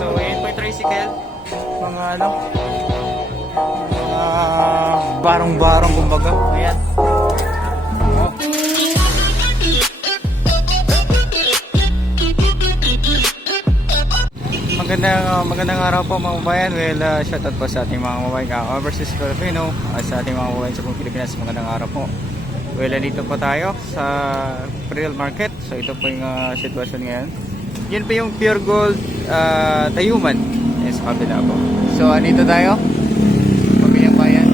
So, ayan po yung tricycle. Mga ano, mga barong-barong kumbaga. Ayan. Oh. Magandang araw po mga kabayan. Well, shoutout po sa ating mga kabayan overseas Filipino at sa ating mga kabayan sa Pilipinas. Magandang araw po. Well, dito po tayo sa Real Market. So ito po yung sitwasyon ngayon. Yun po yung Pure Gold Tayuman. Yes, kabila po. So andito tayo. Pamilyang bayan.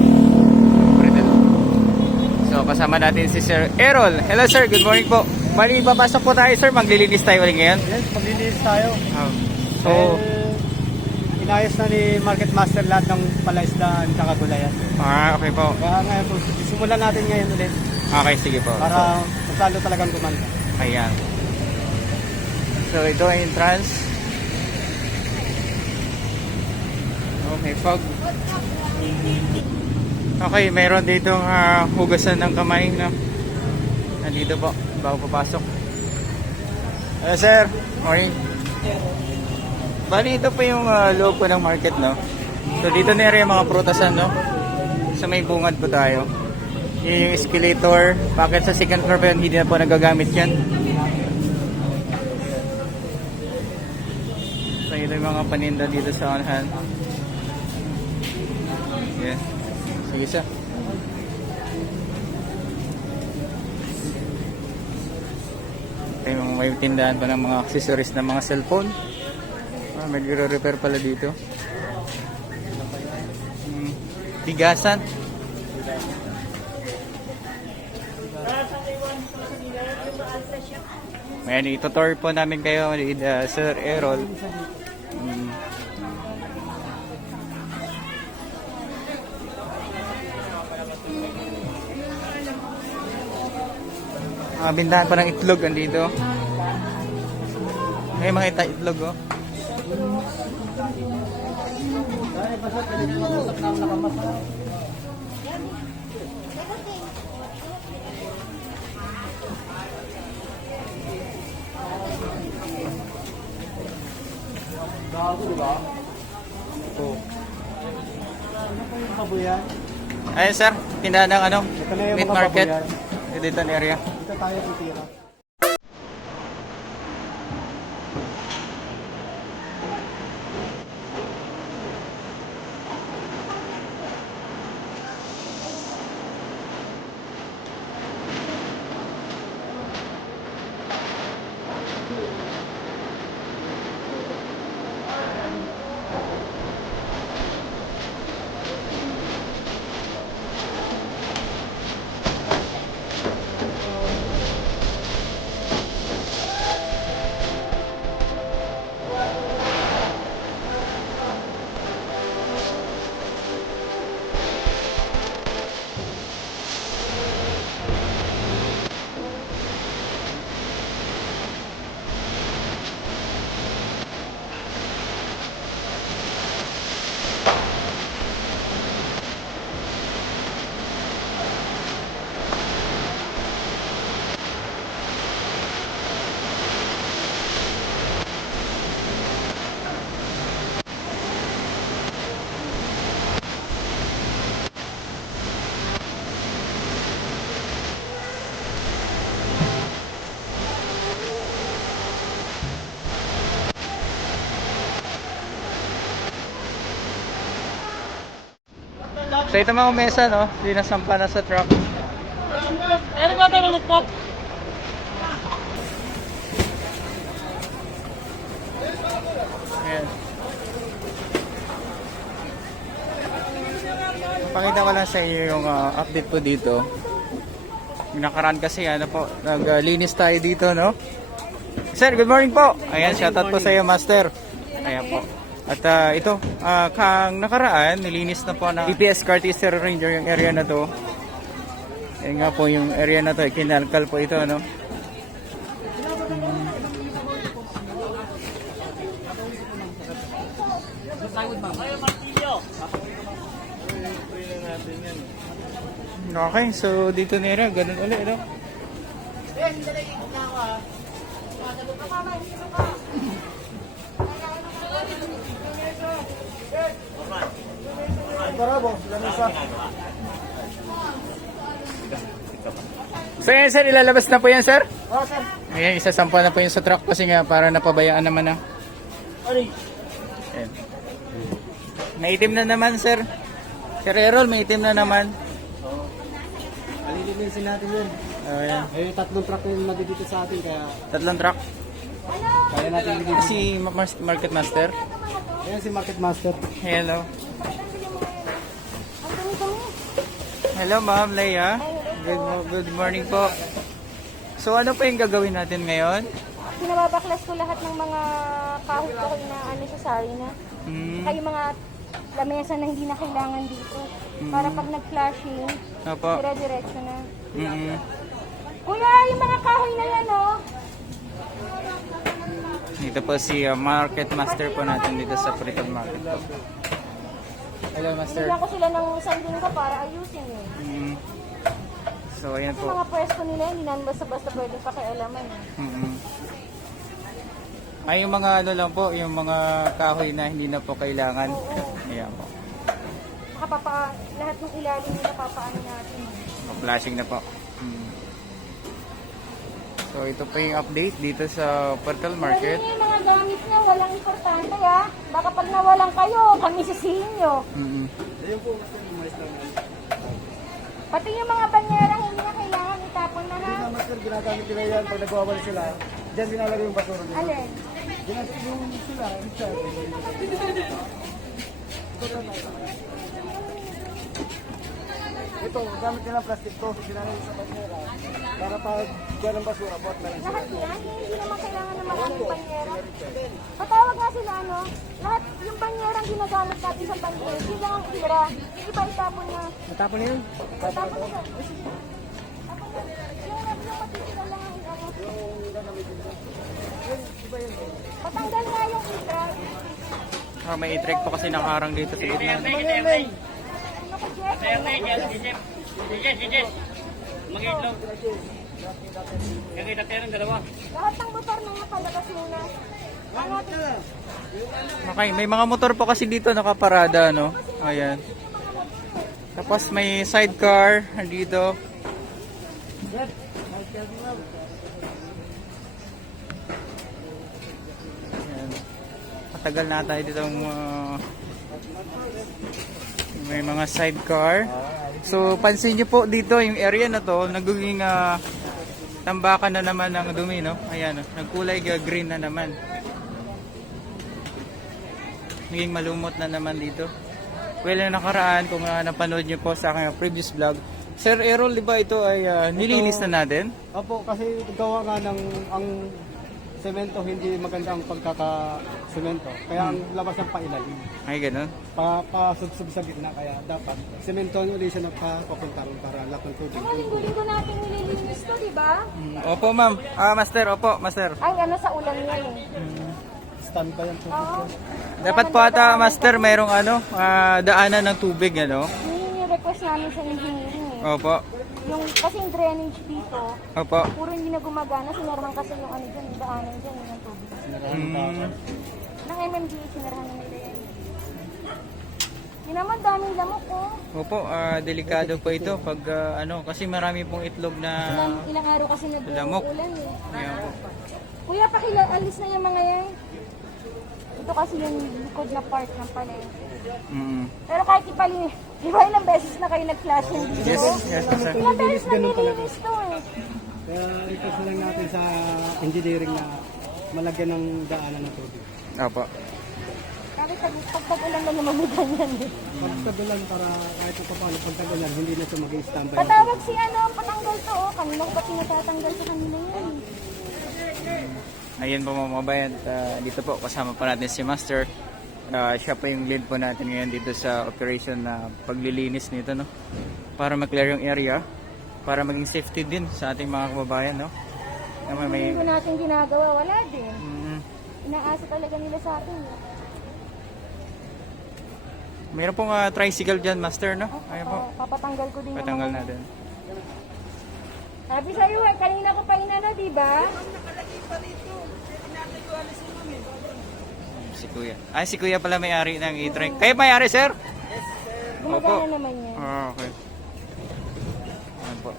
So kasama natin si Sir Errol. Hello sir, good morning po. Mali, papasok po tayo sir. Maglilinis tayo ulit ngayon. Yes, maglilinis tayo. So, inayos na ni Market Master lahat ng palaisdaan at gulayan. okay po. Kaya ngayon po, simulan natin ngayon ulit Okay, sige po. para masalo talagang gumanda. Ayan. So, ito ay entrance. Okay, pag... Okay, mayroon ditong hugasan ng kamay na nandito po, bago papasok. Hello, sir. Morning. Bali, ito po yung loob po ng market, no? So, dito na rin yung mga prutasan, no? Sa may bungad po tayo. Yun yung escalator. Bakit sa second floor pa yun, hindi na po nagagamit yan. So, ito yung mga paninda dito sa on hand. Yeah. Sige, sir. Ito yung may tindahan pa ng mga accessories ng mga cellphone. May repair pala dito. Bigasan. Ayan, itutour po namin kayo with Sir Errol. Bintahan pa ng itlog andito. May mga itlog, oh. Ayun sir, tindahan ng ano? Meat market. Dito ang area. Dito tayo titira. So ito mga mesa, no? Dinasampa na sa truck. Ano ba tayo nagpop? Ayan. Pakita ko lang sa inyo yung update po dito. Yung nakaraan kasi ano po, naglinis tayo dito, no? Sir, good morning po. Ayan, shoutout po sa iyo, Master. Ayan po. At ito, kang nakaraan, nilinis na po ng EPS Cartier Ranger yung area na to. Ayan nga po yung area na to, kinalkal po ito, no? Okay, so dito nila, ganun ulit, no? So yan sir, ilalabas na po yan sir? Oh, sir. Ayan, isasampa na po yun sa truck kasi nga para napabayaan naman na. Ayan. May itim na naman sir. Sir Errol, may itim na naman. Alilinisin natin yun. Ayan. Eh, tatlong truck yung nandito sa atin, kaya Tatlong truck. kaya natin linisin. Si Market Master. Ayan si Market Master. Hello. Hello Ma'am Leia. Good morning po. So ano po yung gagawin natin ngayon? Pinababaklas ko lahat ng mga kahoy-kahoy na ano sa sari na. Hmm. Saka yung mga lamesa na hindi na kailangan dito. Para pag nag-flashing, Opo. dire-diretso na. Mm. Kuya, yung mga kahoy na yan, oh. Dito po si Market Master po natin dito sa Priton Market po. Hello Master. Binigyan ko sila ng isang linggo para ayusin eh. Mm. So ayan Yung po. mga pwesto nila, hindi na basta-basta pwedeng pakialaman. Eh. Mm. Ay yung mga ano lang po, yung mga kahoy na hindi na po kailangan. Oo. Ayan po. Lahat ng ilalim nila papaano natin. Flashing na po. Mm. So ito po yung update dito sa Portal Market. Yung mga gamit niya, walang importante ha. Baka pag nawalan kayo, kami sisihin nyo. Mm. Pati yung mga banyerang hindi na kailangan itapon na ha. Master, ginagamit nila yan pag nagwawala sila. Diyan dinalagay yung basura nila. Alin? Ginagamit yung sila. Ito, gamit nila plastic to. Ginamit sa banyera. Para pag dyan ang basura, bot na lang sila. Lahat yan, hindi naman kailangan ng maraming banyera. Patawag nga sila ano, lahat yung banyerang ginagamit natin sa banyera, hindi lang ang tira. Yung iba itapon na. Natapon na yun? Tapon na. Tapon na. Yung matitira lang ang ano. Patanggal nga yung itra. May i-track po kasi nakaharang dito sa gitna. Ano ko, Jeff? Mag-itlog. Kakita tayo ng dalawa. Lahat ng motor na nga palabas muna. Ano? Okay, may mga motor po kasi dito nakaparada, no? Ayan. Tapos may sidecar dito. Ayan. Matagal na tayo dito may mga sidecar. So pansin niyo po dito yung area na to nagiging tambakan na naman ng dumi, no? Ayan, nagkulay green na naman. Naging malumot na naman dito. Well, na nakaraan, kung napanood nyo po sa aking previous vlog, Sir Errol, di ba ito ay nilinis na natin? Opo, kasi gawa nga ng ang semento, hindi maganda ang pagkaka-semento. Kaya ang labas ng pailalim. Ay, ganun. Pasubsub sa gitna, kaya dapat semento ulit siya papunta ron para lahat ng tubig. Mga linggo-linggo natin nililinis to, di ba? Opo, ma'am. Master, opo, master. Ay, ano sa ulan yan eh. Stand pa yung tubig. Oo. Dapat po ata, master, mayroong daanan ng tubig, ano? Yun yung request namin sa engineering eh. Opo. Yung, kasi yung drainage dito, Opo. puro hindi na gumagana. Sinarahan kasi yung ano dyan, yung daanan dyan, yung tubig. Ng MMDA, sinarahan na nila yan. Yun naman, daming lamok ko. Opo, delikado po ito pag kasi marami pong itlog na Ilang araw kasi lamok. nag-uulan eh. Ayan po. Kuya, alis na yung mga yan. Ito kasi yung likod na part ng palengke. Pero kahit ipalinis, di ba ilang beses na kayo nag-flashing dito? Yes, yes, sir. Ilang beses na nilinis to eh. Kaya request na lang natin sa engineering na malagyan ng daanan ng tubig. Opo. Kahit pag-ulan lang naman may ganyan eh. Pag tagulan para kahit pa paano pag tagulan, hindi na siya mag-standby. Patawag si ano, patanggal to oh. Kanina ko pa tinatatanggal sa kanila yan. Ayan po mga kabayan, dito po kasama pa natin si Master. Siya po yung lead po natin ngayon dito sa operation na paglilinis nito, no? Para ma-clear yung area, para maging safety din sa ating mga kababayan, no? Hindi ko natin ginagawa, wala din. Mm, Inaasa talaga nila sa atin. Eh. mayroon pong tricycle dyan, Master, no? Ayan po, Papatanggal ko din patanggal yung mga natin. Sabi sa'yo eh, kanina ko pa inano, di ba? Si Kuya. Ay, si Kuya pala may-ari ng e-trike. Kayo may-ari, sir? Gumagana Opo. naman yan. Okay. Ayan po.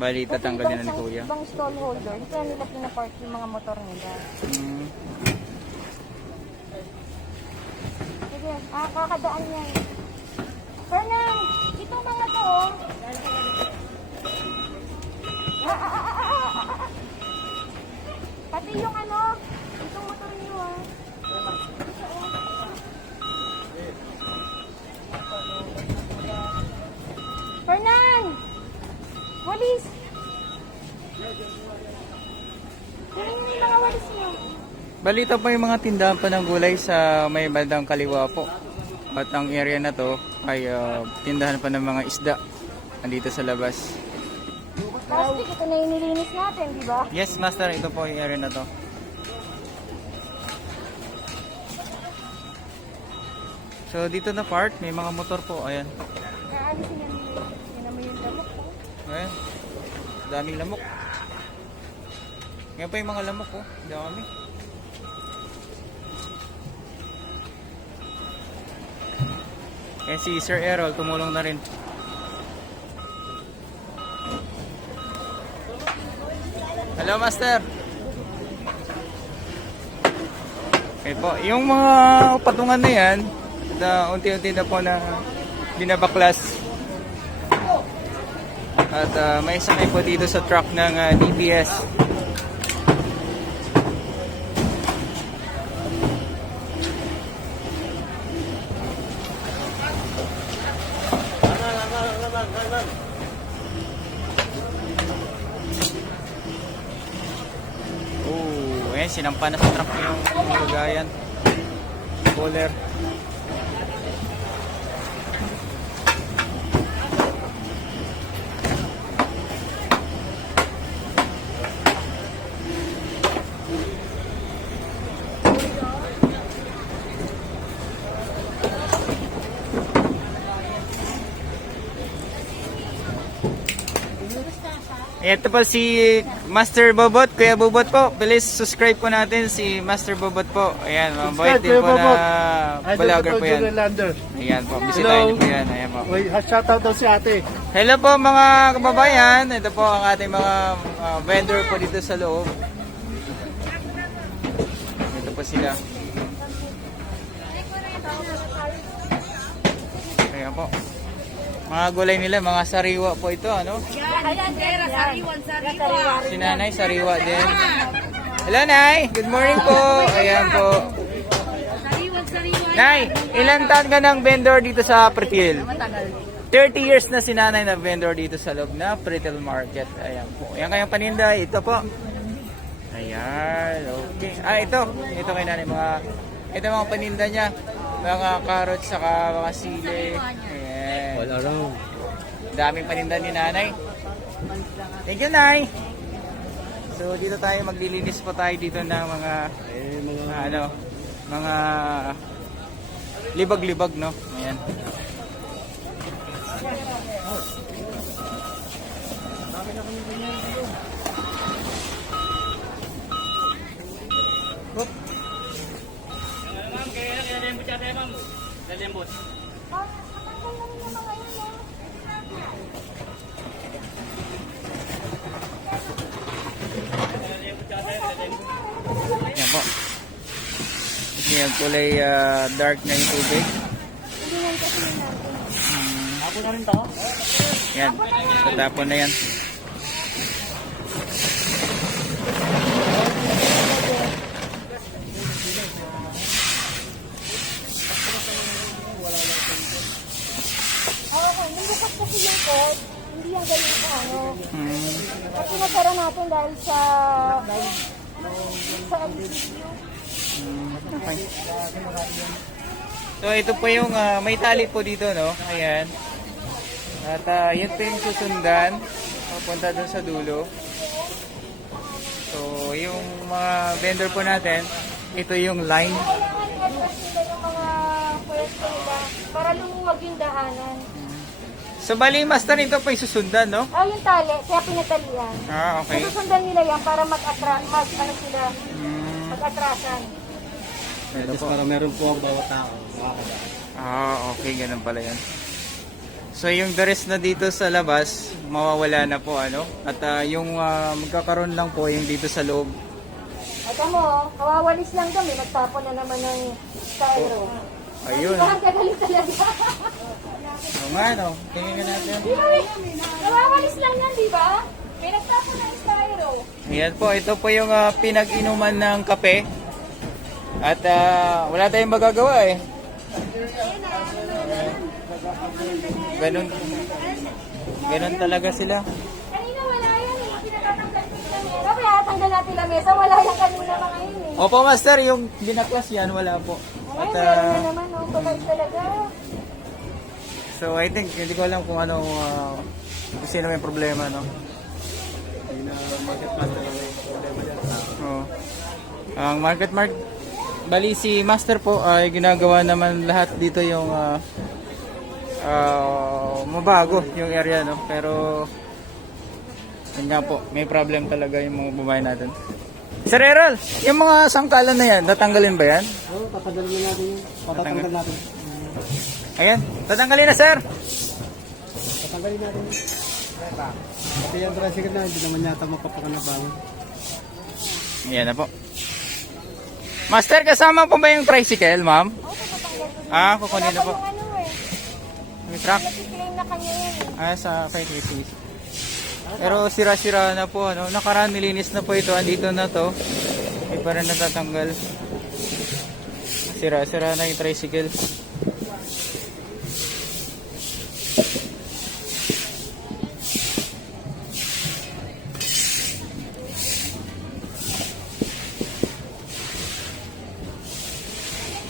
Bali, tatanggalin na ni Kuya. Ibang stall holder, dito na nila pinapark yung mga motor nila. Hmm. Sige, kakadaan yan. Fernand, itong mga to, oh. Pati yung ano, itong motor niyo, ah. Fernand! Walis! Tingnan niyo yung mga walis niyo. Balita po yung mga tindahan pa ng gulay sa may bandang kaliwa po. At ang area na to ay tindahan pa ng mga isda nandito sa labas. Plastic, ito na yung nilinis natin, di ba? Yes, master. Ito po yung area na to. So, dito na part, may mga motor po. Ayan. Naalisin yan nila. Yan naman yung lamok po. Ayan. Daming lamok. Ngayon pa yung mga lamok po. Dami. Kaya si Sir Errol tumulong na rin. Hello, Master. Okay po. Yung mga patungan na yan, na unti-unti na po na binabaklas. At may sakay po dito sa truck ng DPS. Oh, ayan, sinampa na sa truck yung kagayan. Bowler. Ito po si Master Bobot, Kuya Bobot po. Please subscribe po natin si Master Bobot po. Ayan, mabait din po na vlogger po yan. Ayan po, bisitahin niyo po yan. Ayan po. Shoutout daw si ate. Hello po mga kababayan. Ito po ang ating mga vendor po dito sa loob. Ito po sila. Ayan po. Mga gulay nila, mga sariwa po ito, ano? Si Nanay, sariwa din. Hello, Nay. Good morning po. Ayan po. Nay, ilang taon ka ng vendor dito sa Pretil? 30 years na si Nanay na vendor dito sa loob na Pretil Market. Ayan po. Ayan kayong paninda. Ito po. Ayan. Okay. Ito. Ito kay Nanay. Ito mga paninda niya. Mga carrots, saka mga sili. Ayan. All around. Daming paninda ni Nanay. Thank you, Nay. So, dito tayo maglilinis po tayo dito ng mga mga libag-libag, no? Ayan. Oop. Ma'am, kaya lembot siya tayo, ma'am. Lembot. Yan po. Yan, kulay dark na yung tubig. Ako na rin to. Yan, tatapon na yan. Okay, nung bukas kasi yung code, hindi yan ganyan ka, ano. Hmm. Kasi nasara natin dahil sa LCU. Okay. So ito po yung may tali po dito, no? Ayan. At yun po yung susundan papunta dun sa dulo. So yung mga vendor po natin, ito yung line. Kailangan i-address nila yung mga pwesto nila para lumuwag yung daanan. So bali, master, ito pa yung susundan, no? Oh, yung tali, kaya pinatalian. Ah, okay. Susundan nila yan para ano sila, mag-atrasan. Ito Just po. para meron po ang bawat tao. Makakadaan. Ah, okay, ganun pala yan. So yung the rest na dito sa labas, mawawala na po, ano? At yung magkakaroon lang po yung dito sa loob. At mo, kawawalis lang kami, nagtapon na naman ng styro. Ayun. Ang gagaling talaga. O nga, no? Tingnan nga natin. Di ba, kawawalis lang yan, di ba? May nagtapon ng styro. Ayan po, ito po yung pinag-inuman ng kape. At wala tayong magagawa eh. Ganun talaga sila. Kanina wala yan eh, pinatatanggal ko yung lamesa. Kaya tanggal natin lamesa, wala yan kanina mga yun eh. Opo, master, yung dinaklas yan, wala po. Ay, At, meron na naman, no? Pagkain talaga. so I think, hindi ko alam kung ano, kung sino may problema, no? Hindi na market plan talaga yung problema dyan. Oo. Ang market bali si master po ay ginagawa naman lahat dito yung mabago yung area, no? Pero yun nga po, may problem talaga yung mga babae natin. Sir Errol, yung mga sangkalan na yan, tatanggalin ba yan? Oo, tatanggalin na natin yun. Patatanggal natin. Ayan, tatanggalin na sir. Tatanggalin natin yun. Pati yung tricycle na, hindi naman yata mapapakanabangon. Ayan na po. Master, kasama po ba yung tricycle, ma'am? Kukunin na po. Wala pa yung ano eh. May truck. Nag-claim na kanya yun eh. Sa okay. Pero sira-sira na po, ano. Nakaraan nilinis na po ito, andito na to. Hindi pa rin natatanggal. Sira-sira na yung tricycle.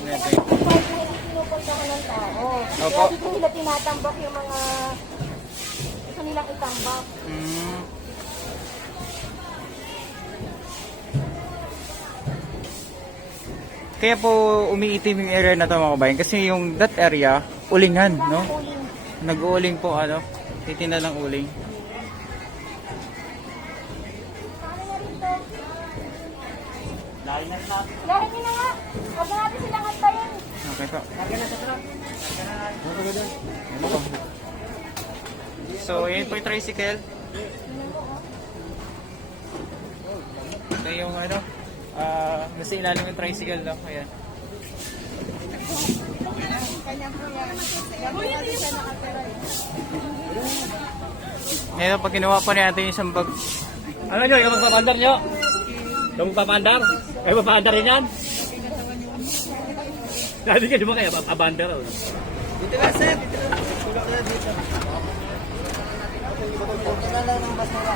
Ayan, tayo. Kahit na hindi pinupunta ko ng tao. Opo. Kaya dito nila tinatambak yung mga gusto nilang itambak. Mm. Kaya po umiitim yung area na to mga kabayan kasi yung that area, ulingan, no? Uling. Nag-uuling po, ano? Titinda ng uling. Paano na rin to? Lahat nyo na nga. Huwag na natin silang antayin. Okay po. Okay, dyan. Yan po. So, yun po yung tricycle. Ito yung ano, nasa ilalim yung tricycle lang. Ayan. Ngayon, pag kinuha po natin yung isang bag, Ano nyo, yung magpapandar nyo? Yung magpapandar? Ay, magpapandar rin yan? Sabi ka, di ba kaya papandar? Dito na, sir. Tulak na dito. Tingnan lang ng basura.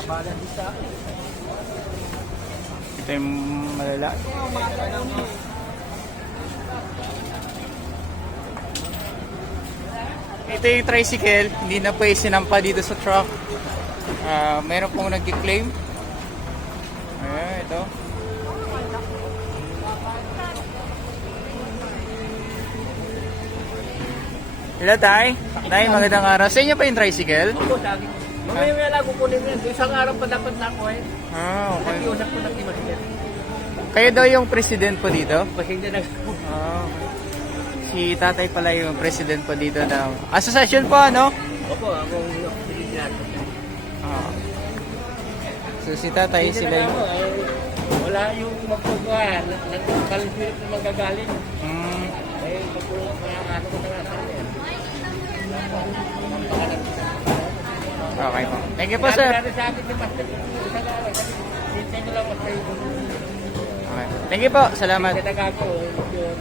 Abalan din sa akin. ito yung malala. Ito yung tricycle, hindi na po isinampa dito sa truck. Mayroon pong nag-claim. Ayan, ito. Hello, Tay. Tay, magandang araw. Sa inyo pa yung tricycle? Opo, sabi ko. Mamaya may lang kukunin mo yan. Isang araw pa dapat na ako eh. Okay. Nakiusap ko na kimasin. Kayo daw yung president po dito? Pasensya na. Okay. Si tatay pala yung president po dito ng association po, ano? Opo, akong president. So si tatay sila yung... Wala yung magpupuan. Nagkalimpilit na magagaling. Mm, Eh, magpupuan ano ko na nga sa akin. okay po. Thank you po, sir. Sabi sa akin ni Pastor, isang araw. Hintay ko lang mas kayo. Okay. Thank you po. Salamat. Kaya ko yun.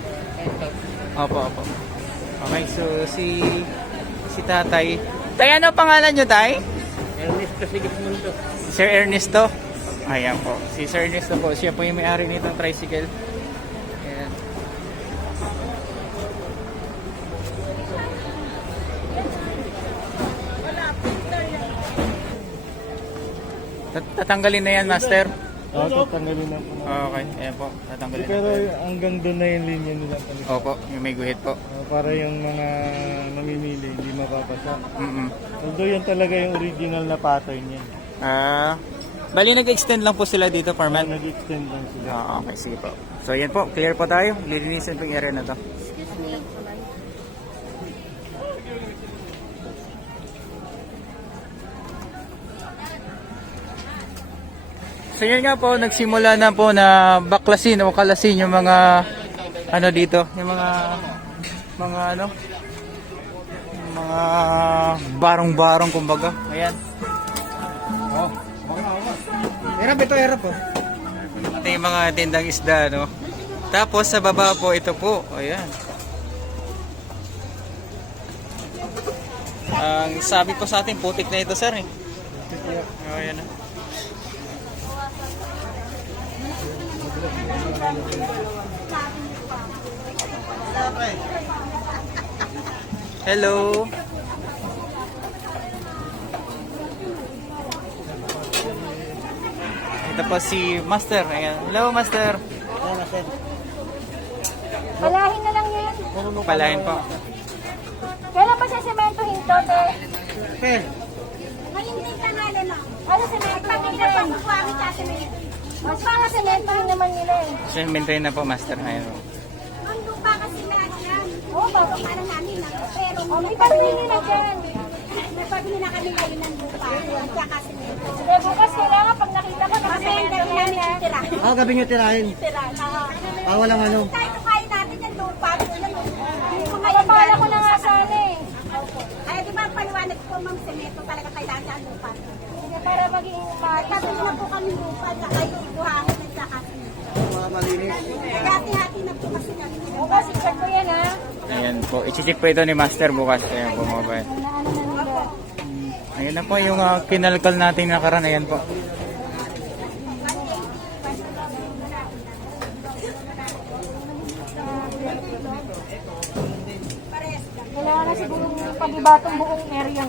Opo, opo. Okay, so si tatay. Tay, ano pangalan nyo, tay? Ernesto Sigismundo. Sir Ernesto. Ayan po. Si Sir Ernesto po. Siya po yung may-ari nitong tricycle. Ayan. Tatanggalin na yan, master. Oo, tatanggalin na po. Okay, ayan po. Tatanggalin na Pero po. hanggang doon na yung linya nila. Opo, yung may guhit po. Para yung mga mamimili, hindi mapapasa. Mm-mm. Although yan talaga yung original na pattern niya. Bali nag-extend lang po sila dito, Farman. Nag-extend lang sila. Okay, sige po. So yan po, clear po tayo. Lilinisin po yung area na to. Excuse me. So yun nga po, nagsimula na po na baklasin o kalasin yung mga ano dito, yung mga ano, mga barong-barong kumbaga. Ayan. Oh, Erap ito, erap po. ito yung mga tindang isda, no? Tapos sa baba po, ito po. Ayan. Ang sabi po sa atin, putik na ito, sir. Eh. Oh, ayan. Hello. Ito po si Master. Ayan. Hello, Master. Palahin na lang yan. Palahin po. Kailan pa siya sementohin to, te? Pen. Ngayon din tanala na. Ano sementohin na pa? Buwari sa semento. Mas pa nga sementohin naman nila eh. Sementohin na po, Master. Ayan. Ang lupa kasi lahat yan. Oo, bago para namin na. Pero may pabili na dyan. May pabili na kami ngayon ng lupa. At saka semento. Sige, bukas kailangan pag nakita ko na semento na yan. Gabi nyo tirahin. Tira. Walang ano. Kahit kain natin yung lupa. Kaya pala ko na nga sana eh. Kaya di ba paliwanag po ma'am, semento talaga kailangan sa lupa. Para maging pabili na po kami lupa. Saka yung buhangin at saka semento. Mga malinis. Kaya hati-hati na po kasi kami. Oo, kasi check ko yan ha. Ayan po. I-check po ito ni Master bukas. Ayan po, mga bayan. Ayan na po yung kinalkal natin nakaraan. Ayan po. Kailangan na siguro pag-ibatong buong area.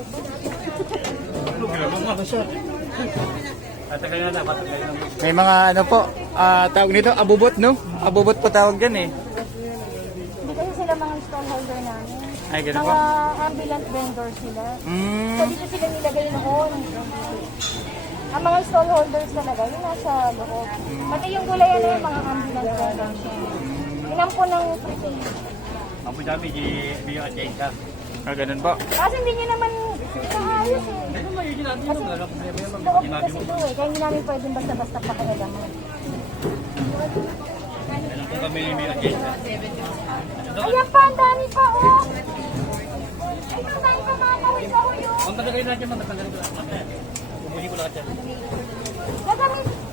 May mga ano po, tawag nito, abubot, no? Abubot po tawag dyan eh. Hindi kasi sila mga stallholder namin. Ay, ganun po. Mga ambulant vendor sila. So Mm, dito sila nilagay noon. Ang mga stallholders talaga, yun nasa loob. Pati yung gulayan na yung mga ambulant vendor siya. Ilan po ng prepaid. Apo dami di biyo at ka. ganun po. Kasi hindi nyo naman inaayos eh. Ano ba yung ginagawa mo? Wala ko problema yan, ma'am. Loob kasi ito eh. Kaya hindi namin pwedeng basta-basta pakialaman. Alam ko kami biyo at ka. Ayan pa, ang dami pa oh! Ay, ang dami pa mga kahoy-kahoy oh! Ang tagal kayo natin, ma'am. Tatanggalin ko lahat, ma'am. Bumuli ko lahat yan.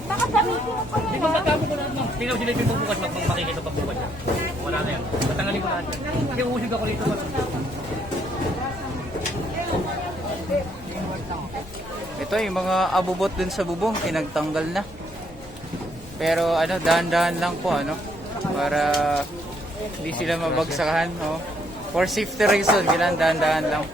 Nakagamitin mo pa Hindi yan ko ah. magkamo ko lahat, ma'am. Pinaw sila yung bubukas, ma'am. Makikita pag bukas yan. Wala na yan. Tatanggalin ko lahat yan. Kasi uusig ako dito, ma'am. Ito yung mga abubot dun sa bubong, pinagtanggal na. Pero ano, dahan-dahan lang po, ano, para hindi sila mabagsakan, oh. For safety reason, kailangan dahan-dahan lang.